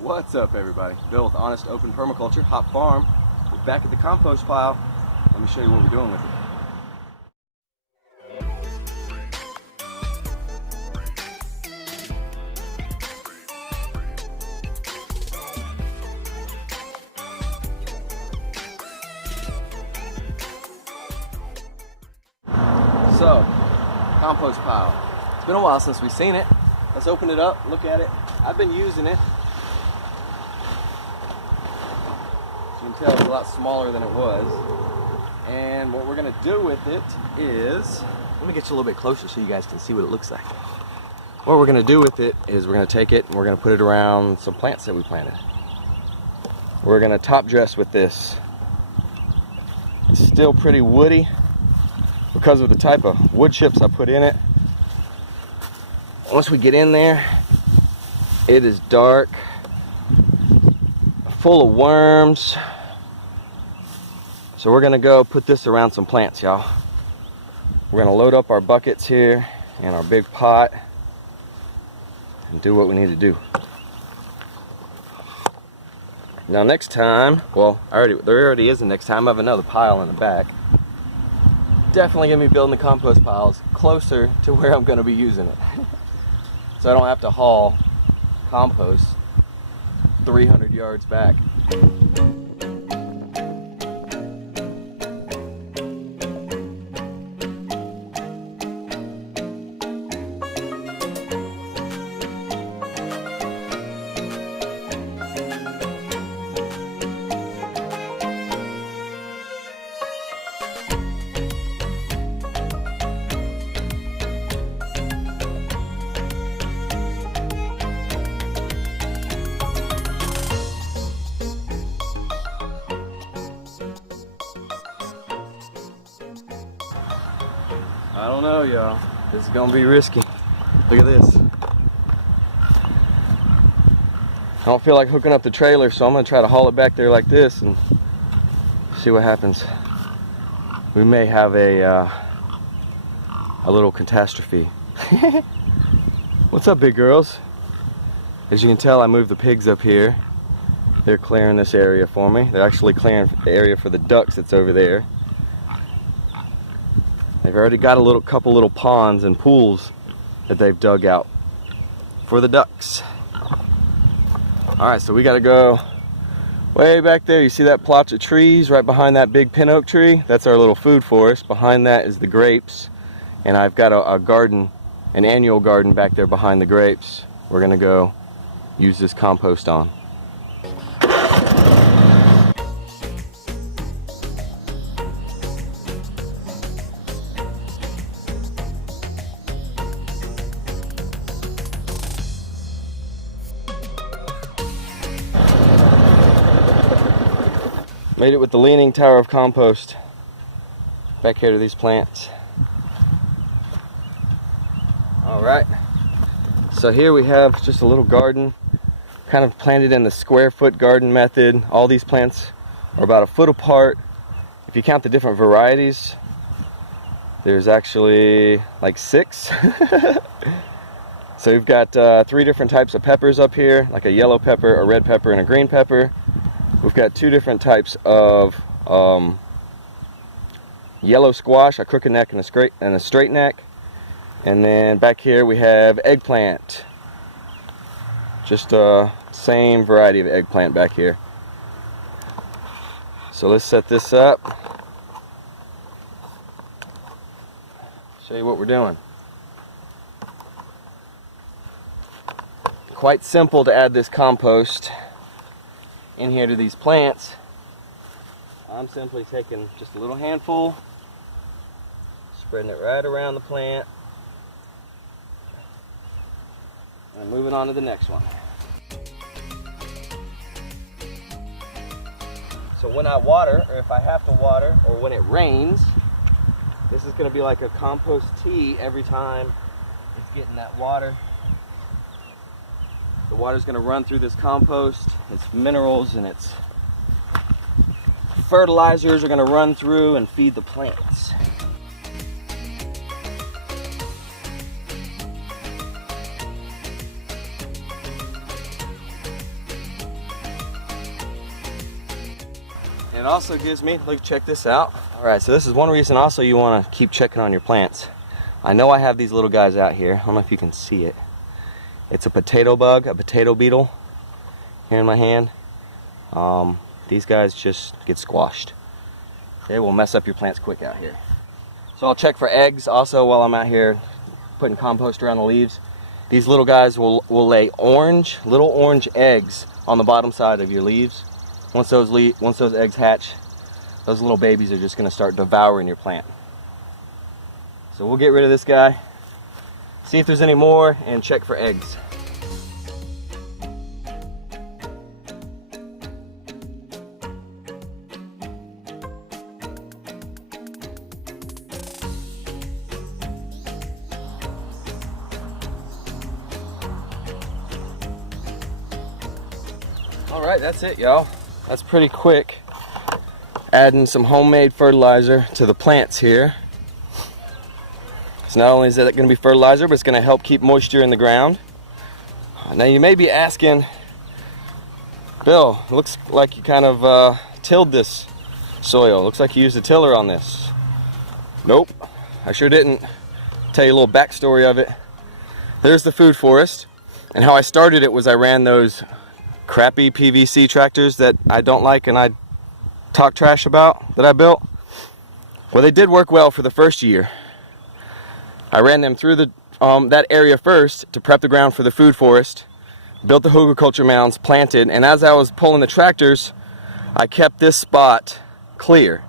What's up, everybody? Bill with Honest Open Permaculture, Hop Farm. We're back at the compost pile. Let me show you what we're doing with it. So, compost pile. It's been a while since we've seen it. Let's open it up, look at it. I've been using it. As you can tell, it's a lot smaller than it was. And what we're gonna do with it is, let me get you a little bit closer so you guys can see what it looks like. What we're gonna do with it is we're gonna take it and we're gonna put it around some plants that we planted. We're gonna top dress with this. It's still pretty woody because of the type of wood chips I put in it. Once we get in there, it is dark, full of worms. So we're gonna go put this around some plants, y'all. We're gonna load up our buckets here and our big pot and do what we need to do. Now next time, well, there already is a next time. I have another pile in the back. Definitely gonna be building the compost piles closer to where I'm gonna be using it. So I don't have to haul compost 300 yards back. I don't know, y'all. This is gonna be risky. Look at this. I don't feel like hooking up the trailer, so I'm gonna try to haul it back there like this and see what happens. We may have a little catastrophe. What's up, big girls? As you can tell, I moved the pigs up here. They're clearing this area for me. They're actually clearing the area for the ducks that's over there. They've already got a couple little ponds and pools that they've dug out for the ducks. Alright, so we gotta go way back there. You see that plot of trees right behind that big pin oak tree? That's our little food forest. Behind that is the grapes. And I've got a garden, an annual garden back there behind the grapes. We're gonna go use this compost on. Made it with the leaning tower of compost back here to these plants. Alright, so here we have just a little garden, kind of planted in the square foot garden method. All these plants are about a foot apart. If you count the different varieties, there's actually like 6. So we've got 3 different types of peppers up here, like a yellow pepper, a red pepper, and a green pepper. We've got 2 different types of yellow squash, a crooked neck and a straight neck. And then back here we have eggplant. Just same variety of eggplant back here. So let's set this up. Show you what we're doing. Quite simple to add this compost in here to these plants. I'm simply taking just a little handful, spreading it right around the plant, and moving on to the next one. So when I water, or if I have to water, or when it rains, this is going to be like a compost tea every time it's getting that water. The water's going to run through this compost. Its minerals and its fertilizers are going to run through and feed the plants. it also gives me, look, check this out. All right, so this is one reason also you want to keep checking on your plants. I know I have these little guys out here. I don't know if you can see it. It's a potato bug, a potato beetle here in my hand. These guys just get squashed. They will mess up your plants quick out here. So I'll check for eggs also while I'm out here putting compost around the leaves. These little guys will lay little orange eggs on the bottom side of your leaves. Once those eggs hatch, those little babies are just going to start devouring your plant. So we'll get rid of this guy, see if there's any more, and check for eggs. Alright, that's it, y'all. That's pretty quick. Adding some homemade fertilizer to the plants here. So not only is that going to be fertilizer, but it's going to help keep moisture in the ground. Now you may be asking, Bill, it looks like you kind of tilled this soil. Looks like you used a tiller on this. Nope, I sure didn't. Tell you a little backstory of it. There's the food forest, and how I started it was I ran those crappy PVC tractors that I don't like and I talk trash about that I built. Well, they did work well for the first year. I ran them through that area first to prep the ground for the food forest, built the horticulture mounds, planted, and as I was pulling the tractors, I kept this spot clear.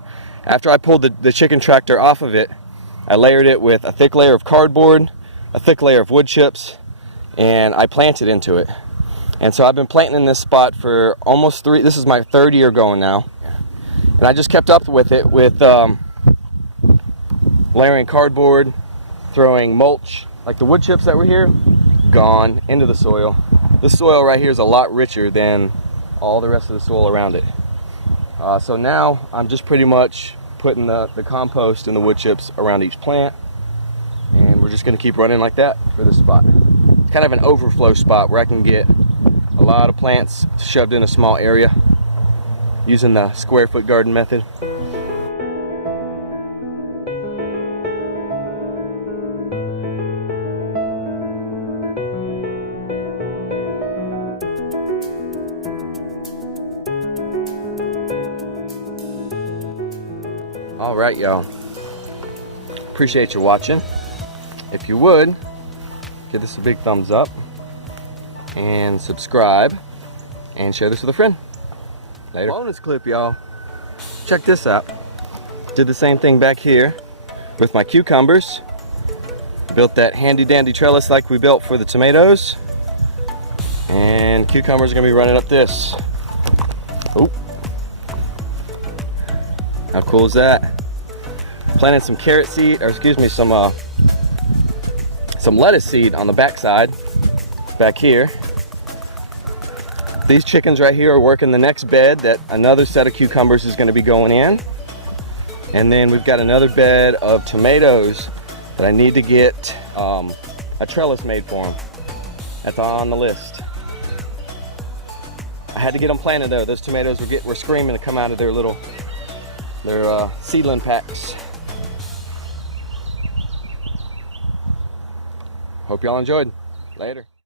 After I pulled the chicken tractor off of it, I layered it with a thick layer of cardboard, a thick layer of wood chips, and I planted into it. And so I've been planting in this spot for almost this is my third year going now. And I just kept up with it with layering cardboard, throwing mulch, like the wood chips that were here, gone into the soil. This soil right here is a lot richer than all the rest of the soil around it. So now I'm just pretty much putting the compost and the wood chips around each plant. And we're just gonna keep running like that for this spot. It's kind of an overflow spot where I can get a lot of plants shoved in a small area using the square foot garden method. All right, y'all. Appreciate you watching. If you would, give this a big thumbs up and subscribe and share this with a friend. Later. Bonus clip, y'all. Check this out. Did the same thing back here with my cucumbers. Built that handy dandy trellis like we built for the tomatoes. And cucumbers are gonna be running up this. Oop. How cool is that? Planted some carrot seed, or excuse me, some lettuce seed on the back side, back here. These chickens right here are working the next bed that another set of cucumbers is going to be going in. And then we've got another bed of tomatoes that I need to get a trellis made for them. That's on the list. I had to get them planted though. Those tomatoes were screaming to come out of their seedling packs. Hope y'all enjoyed. Later.